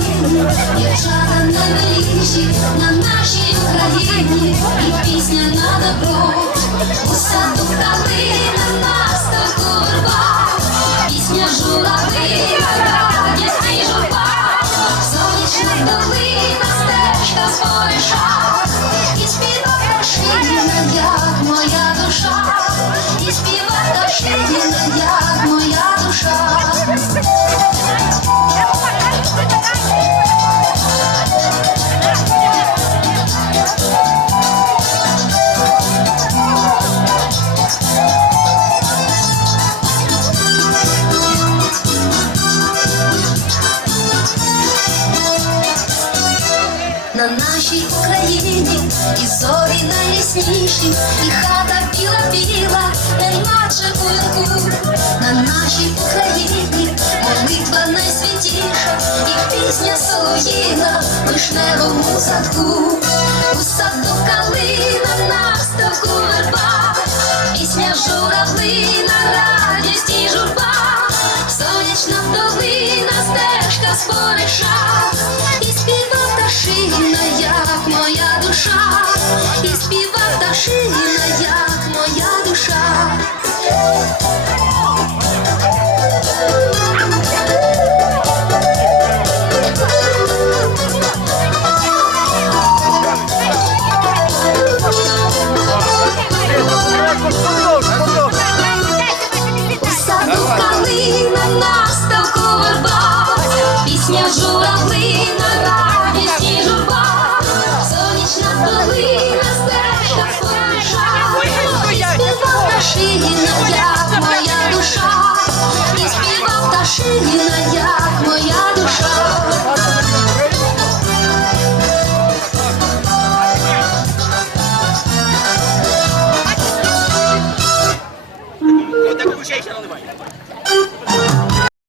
дівчата найвеліші на нашій Україні, і пісня на добро, у саду калина на та верба, пісня журавлина, радість і журба, сонячна долина, На нашій Україні і зорі найясніші, і хата біла біла, неначе у вінку. На нашій Україні молитва найсвятіша, і пісня солов'їна в вишневому садку. У саду калина на ставку верба, пісня журавлина, радість і журба, сонячна долина, стежка спориша душа і співав та шив. Машина як моя.